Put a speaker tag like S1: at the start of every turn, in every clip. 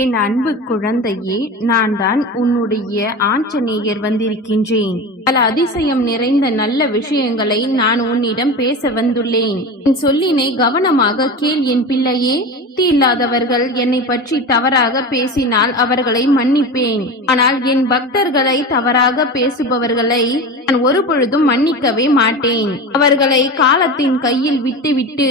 S1: என் அன்பு குழந்தையே நான் தான் உன்னுடைய ஆஞ்சநேயர் வந்திருக்கின்றேன். பல அதிசயம் நிறைந்த நல்ல விஷயங்களை நான் உன்னிடம் பேச வந்துள்ளேன். என் சொல்லினை கவனமாக கேள் என் பிள்ளையே. தீ இல்லாதவர்கள் என்னை பற்றி தவறாக பேசினால் அவர்களை மன்னிப்பேன். ஆனால் என் பக்தர்களை தவறாக பேசுபவர்களை நான் ஒருபொழுதும் மன்னிக்கவே மாட்டேன். அவர்களை காலத்தின் கையில் விட்டுவிட்டு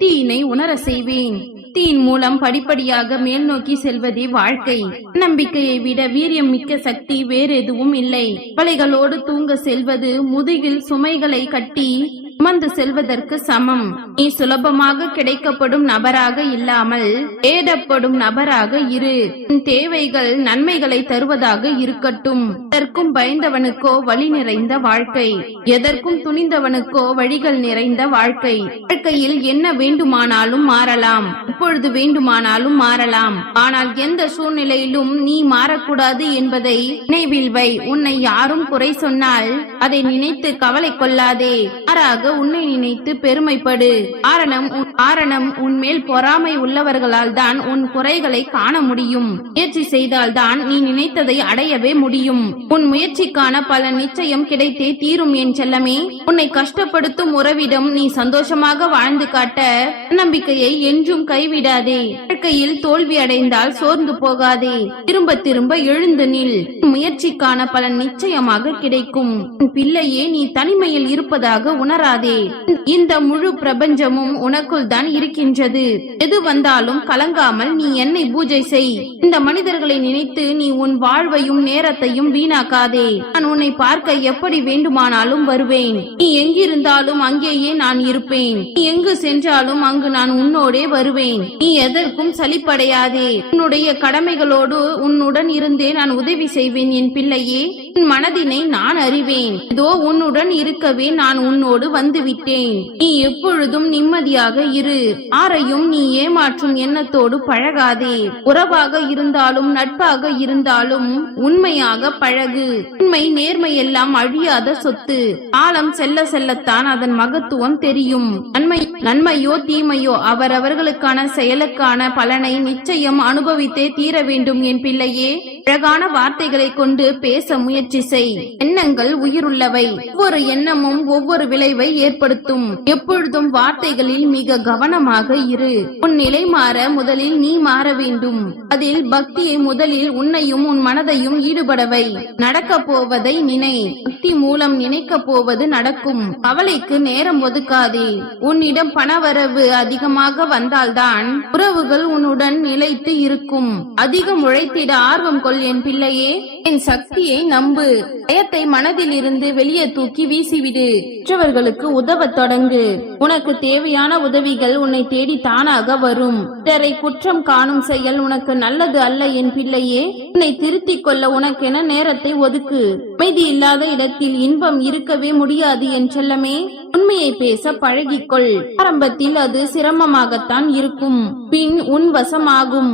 S1: தீயினை உணர செய்வேன். தீயின் மூலம் படிப்படியாக மேல் நோக்கி செல்வதே வாழ்க்கை. நம்பிக்கையை விட வீரியம் மிக்க சக்தி வேறு எதுவும் இல்லை. கவலைகளோடு தூங்க செல்வது முதுகில் சுமைகளை கட்டி சுமந்து செல்வதற்கு சமம். நீ சுலபமாக கிடைக்கப்படும் நபராக இல்லாமல் தேடப்படும் நபராக இரு. உன் தேவைகள் நன்மைகளை தருவதாக இருக்கட்டும். எதற்கும் பயந்தவனுக்கோ வழி நிறைந்த வாழ்க்கை. எதற்கும் துணிந்தவனுக்கோ வழிகள் நிறைந்த வாழ்க்கை. வாழ்க்கையில் என்ன வேண்டுமானாலும் மாறலாம். இப்பொழுது வேண்டுமானாலும் மாறலாம். ஆனால் எந்த சூழ்நிலையிலும் நீ மாறக்கூடாது என்பதை நினைவில் வை. உன்னை யாரும் குறை சொன்னால் அதை நினைத்து கவலை கொள்ளாதே. மாறாக உன்னை நினைத்து பெருமைப்படு. காரணம் உன் காரணம் உன்மேல் பொறாமை உள்ளவர்களால் தான் உன் குறைகளை காண முடியும். முயற்சி செய்தால்தான் நீ நினைத்ததை அடையவே முடியும். உன் முயற்சிக்கான பலன் நிச்சயம் கிடைத்தே தீரும் என் செல்லமே. உன்னை கஷ்டப்படுத்தும் உறவிடம் நீ சந்தோஷமாக வாழ்ந்து காட்ட நம்பிக்கையை என்றும் கைவிடாதே. வாழ்க்கையில் தோல்வி அடைந்தால் சோர்ந்து போகாதே. திரும்ப திரும்ப எழுந்து நில். முயற்சிக்கான பலன் நிச்சயமாக கிடைக்கும். பிள்ளையே நீ தனிமையில் இருப்பதாக உணராதே. இந்த முழு பிரபஞ்சமும் உனக்குள் தான் இருக்கின்றது. எது வந்தாலும் கலங்காமல் நீ என்னை பூஜை செய். இந்த மனிதர்களை நினைத்து நீ உன் வாழ்வையும் நேரத்தையும் வீண வீணாக்காதே. நான் உன்னை பார்க்க எப்படி வேண்டுமானாலும் வருவேன். நீ எங்கிருந்தாலும் அங்கேயே நான் இருப்பேன். நீ எங்கு சென்றாலும் அங்கு நான் உன்னோடே வருவேன். நீ எதற்கும் சலிப்படையாதே. உன்னுடைய கடமைகளோடு உன்னுடன் இருந்தே நான் உதவி செய்வேன் என் பிள்ளையே. உன் மனதினை நான் அறிவேன். இதோ உன்னுடன் இருக்கவே நான் உன்னோடு வந்துவிட்டேன். நீ எப்பொழுதும் நிம்மதியாக இரு. ஆரையும் நீ ஏமாற்றும் எண்ணத்தோடு பழகாதே. உறவாக இருந்தாலும் நட்பாக இருந்தாலும் உண்மையாக பழகு. உண்மை நேர்மை எல்லாம் அழியாத சொத்து. காலம் செல்ல செல்லத்தான் அதன் மகத்துவம் தெரியும். நன்மை நன்மையோ தீமையோ அவரவர்களுக்கான செயலுக்கான பலனை நிச்சயம் அனுபவித்தே தீர வேண்டும் என் பிள்ளையே. அழகான வார்த்தைகளை கொண்டு பேச முயற்சி செய். எண்ணங்கள் உயிருள்ளவை. ஒவ்வொரு எண்ணமும் ஒவ்வொரு விளைவை ஏற்படுத்தும். எப்பொழுதும் வார்த்தைகளில் மிக கவனமாக இரு. உன் நிலை மாற முதலில் நீ மாற வேண்டும். அதில் பக்தியை முதலில் உன்னையும் உன் மனதையும் ஈடுபடவை. நடக்க போவதை நினை. பக்தி மூலம் நினைக்க போவது நடக்கும். கவலைக்கு நேரம் ஒதுக்காதே. உன்னிடம் பணவரவு அதிகமாக வந்தால்தான் உறவுகள் உன்னுடன் நிலைத்து இருக்கும். அதிகம் உழைத்திட ஆர்வம் கொள் என் பிள்ளையே என் சக்தியை நம்பு. பயத்தை மனதில் இருந்து வெளியே தூக்கி வீசிவிடு. மற்றவர்களுக்கு உதவத் தொடங்கு. உனக்கு தேவையான உதவிகள் உன்னை தேடி தானாக வரும். பிறரை குற்றம் காணும் செயல் உனக்கு நல்லது அல்ல என் பிள்ளையே. உன்னை திருத்திக் கொள்ள உனக்கென நேரத்தை ஒதுக்கு. அமைதி இல்லாத இடத்தில் இன்பம் இருக்கவே முடியாது என் செல்லமே. உண்மையை பேச பழகிக்கொள். ஆரம்பத்தில் அது சிரமமாகத்தான் இருக்கும். பின் உன் வசமாகும்.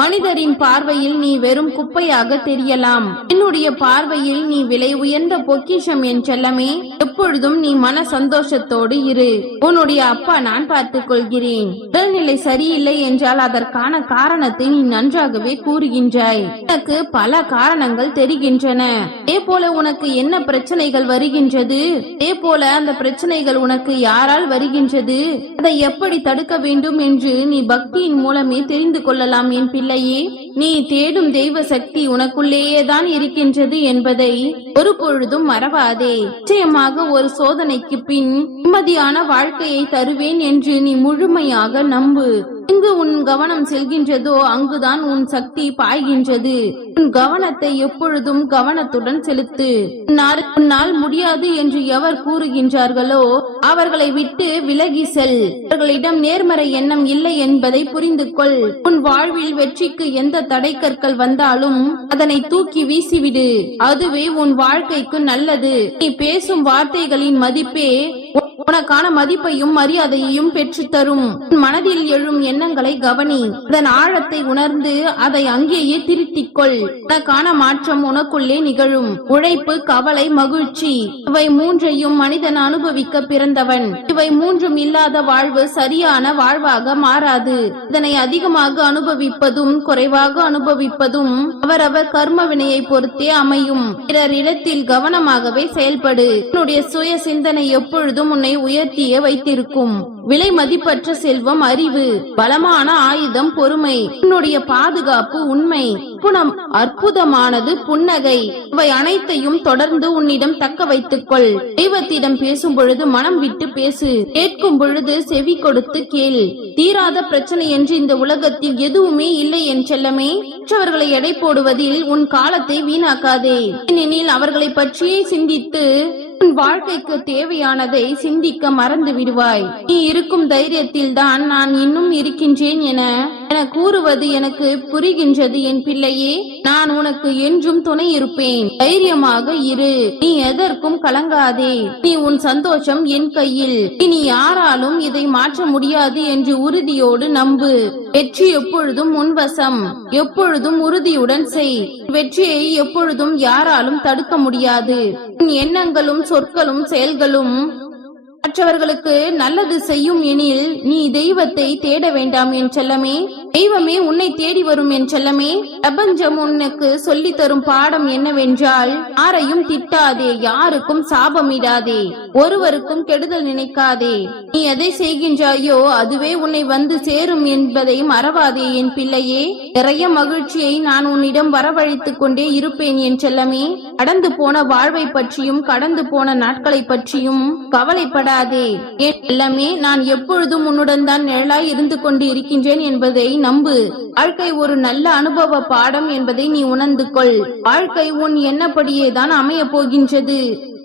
S1: மனிதரின் பார்வையில் நீ வெறும் குப்பையாக தெரியலாம். என்னுடைய பார்வையில் நீ விலை உயர்ந்த பொக்கிஷம் என் செல்லமே. எப்பொழுதும் நீ மன சந்தோஷத்தோடு இரு. உன்னுடைய அப்பா நான் பார்த்துக் கொள்கிறேன் உடல்நிலை சரியில்லை என்றால் அதற்கான காரணத்தை நீ நன்றாகவே கூறுகின்றாய் உனக்கு பல காரணங்கள் தெரிகின்றன. அதே போல உனக்கு என்ன பிரச்சனைகள் வருகின்றது? அதே போல அந்த பிரச்சனைகள் உனக்கு யாரால் வருகின்றது? அதை எப்படி தடுக்க வேண்டும் என்று நீ பக்தியின் மூலமே தெரிந்து கொள்ளலாம் என் பிள்ளையே. நீ தேடும் தெய்வ சக்தி உனக்குள்ளேயே தான் இருக்கின்றது என்பதை ஒரு பொழுதும் மறவாதே. நிச்சயமாக ஒரு சோதனைக்கு பின் நிம்மதியான வாழ்க்கையை தருவேன் என்று நீ முழுமையாக நம்பு. எங்கு உன் கவனம் செல்கின்றதோ அங்குதான் உன் சக்தி பாய்கின்றது. உன் கவனத்தை எப்பொழுதும் கவனத்துடன் செலுத்து. உன்னால் உன்னால் முடியாது என்று எவர் கூறுகின்றார்களோ அவர்களை விட்டு விலகி செல். அவர்களிடம் நேர்மறை எண்ணம் இல்லை என்பதை புரிந்து கொள் உன் வாழ்வில் வெற்றிக்கு எந்த தடைக்கற்கள் வந்தாலும் அதனை தூக்கி வீசிவிடு. அதுவே உன் வாழ்க்கைக்கு நல்லது. நீ பேசும் வார்த்தைகளின் மதிப்பே உனக்கான மதிப்பையும் மரியாதையையும் பெற்று தரும் உன் மனதில் எழும் எண்ணங்களை கவனி. அதன் ஆழத்தை உணர்ந்து அதை அங்கேயே திருத்திக் கொள் உனக்கான மாற்றம் உனக்குள்ளே நிகழும். உழைப்பு கவலை மகிழ்ச்சி இவை மூன்றையும் மனிதன் அனுபவிக்க பிறந்தவன். இவை மூன்றும் இல்லாத வாழ்வு சரியான வாழ்வாக மாறாது. இதனை அதிகமாக அனுபவிப்பதும் குறைவாக அனுபவிப்பதும் அவரவர் கர்ம வினையை பொறுத்தே அமையும். பிறர் இடத்தில் கவனமாகவே செயல்படு. உன்னுடைய சுய சிந்தனை எப்பொழுதும் உன்னை உயர்த்தியே வைத்திருக்கும். விலை மதிப்பற்ற செல்வம் அறிவு பலமான ஆயுதம் பொறுமை. உன்னுடைய பாதுகாப்பு உண்மை. புனம் அற்புதமானது புன்னகை. இவை அனைத்தையும் தொடர்ந்து உன்னிடம் தக்க வைத்துக் கொள் தெய்வத்திடம் பேசும் பொழுது மனம் விட்டு பேசு. கேட்கும் பொழுது செவி கொடுத்து கேள். தீராத பிரச்சனை என்று இந்த உலகத்தில் எதுவுமே இல்லை என் செல்லமே. மற்றவர்களை எடை போடுவதில் உன் காலத்தை வீணாக்காதே. ஏனெனில் அவர்களை பற்றியே சிந்தித்து உன் வாழ்க்கைக்கு தேவையானதை சிந்திக்க மறந்து விடுவாய். நீ இருக்கும் தைரியத்தில் தான் நான் இன்னும் இருக்கின்றேன் என என கூறுவது எனக்கு புரிகின்றது என் பிள்ளையே. நான் உனக்கு என்றும் துணை இருப்பேன். தைரியமாக இரு. நீ எதற்கும் கலங்காதே. நீ உன் சந்தோஷம் என் கையில். இனி யாராலும் இதை மாற்ற முடியாது என்று உறுதியோடு நம்பு. வெற்றி எப்பொழுதும் முன்வசம். எப்பொழுதும் உறுதியுடன் செய். வெற்றியை எப்பொழுதும் யாராலும் தடுக்க முடியாது. உன் எண்ணங்களும் சொற்களும் செயல்களும் மற்றவர்களுக்கு நல்லது செய்யும் எனில் நீ தெய்வத்தை தேட வேண்டாம் என் செல்லமே. தெய்வமே உன்னை தேடி வரும் என் செல்லமே. பிரபஞ்சம் உனக்கு சொல்லி தரும் பாடம் என்னவென்றால் யாரையும் திட்டாதே யாருக்கும் சாபமிடாதே ஒருவருக்கும் கெடுதல் நினைக்காதே. நீ எதை செய்கின்றாயோ அதுவே உன்னை வந்து சேரும் என்பதை மறவாதே என் பிள்ளையே. நிறைய மகிழ்ச்சியை நான் உன்னிடம் வரவழைத்துக் கொண்டே இருப்பேன் என் செல்லமே. கடந்து போன வாழ்வை பற்றியும் கடந்து போன நாட்களை பற்றியும் கவலைப்படாதே. என் செல்லமே நான் எப்பொழுதும் உன்னுடன் தான் நிழலாய் இருந்து கொண்டு இருக்கின்றேன் என்பதை நம்பு. வாழ்க்கை ஒரு நல்ல அனுபவ பாடம் என்பதை நீ உணர்ந்து கொள். வாழ்க்கை உன் என்னப்படியேதான் அமைய போகின்றது.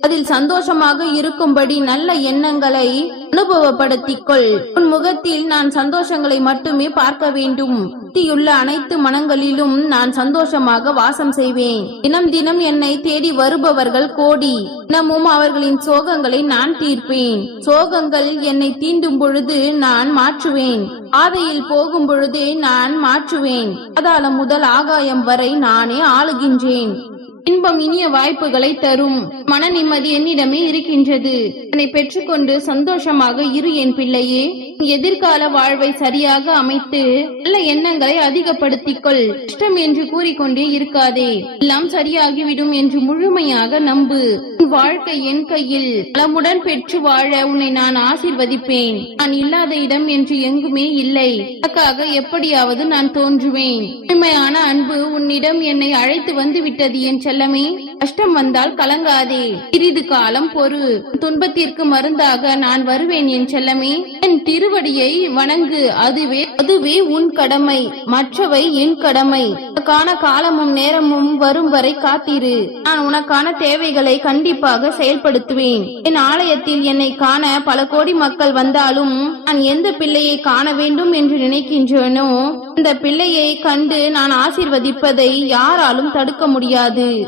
S1: அதில் சந்தோஷமாக இருக்கும்படி நல்ல எண்ணங்களை அனுபவப்படுத்திக் கொள் உன் முகத்தில் நான் சந்தோஷங்களை மட்டுமே பார்க்க வேண்டும். சுத்தியுள்ள அனைத்து மனங்களிலும் நான் சந்தோஷமாக வாசம் செய்வேன். தினம் தினம் என்னை தேடி வருபவர்கள் கோடி. தினமும் அவர்களின் சோகங்களை நான் தீர்ப்பேன். சோகங்கள் என்னை தீண்டும் பொழுது நான் மாற்றுவேன். பாதையில் போகும் பொழுது நான் மாற்றுவேன். பாதாளம் முதல் ஆகாயம் வரை நானே ஆளுகின்றேன். இன்பம் இனிய வாய்ப்புகளை தரும். மன நிம்மதி என்னிடமே இருக்கின்றது. என்னை பெற்றுக்கொண்டு சந்தோஷமாக இரு என் பிள்ளையே. எதிர்கால வாழ்வை சரியாக அமைத்து நல்ல எண்ணங்களை அதிகப்படுத்திக் கொள் இஷ்டம் என்று கூறிக்கொண்டே இருக்காதே. எல்லாம் சரியாகிவிடும் என்று முழுமையாக நம்பு. வாழ்க்கை என் கையில். நலமுடன் பெற்று வாழ உன்னை நான் ஆசிர்வதிப்பேன். நான் இல்லாத இடம் என்று எங்குமே இல்லை. அதற்காக எப்படியாவது நான் தோன்றுவேன். உண்மையான அன்பு உன்னிடம் என்னை அழைத்து வந்து விட்டது என்று செல்லமே கஷ்டம் வந்தால் கலங்காதே. சிறிது காலம் பொறு. துன்பத்திற்கு மருந்தாக நான் வருவேன் என் செல்லமே. என் திருவடியை வணங்கு அதுவே அதுவே உன் கடமை. மற்றவை என் கடமை. உனக்கான காலமும் நேரமும் வரும் வரை காத்திரு. நான் உனக்கான தேவைகளை கண்டிப்பாக செயல்படுத்துவேன். என் ஆலயத்தில் என்னை காண பல கோடி மக்கள் வந்தாலும் நான் எந்த பிள்ளையை காண வேண்டும் என்று நினைக்கின்றேனோ? அந்த பிள்ளையை கண்டு நான் ஆசிர்வதிப்பதை யாராலும் தடுக்க முடியாது.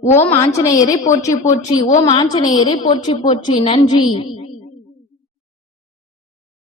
S1: ஓம் ஆஞ்சநேயரை போற்றி போற்றி. ஓம் ஆஞ்சநேயரை போற்றி போற்றி. நன்றி.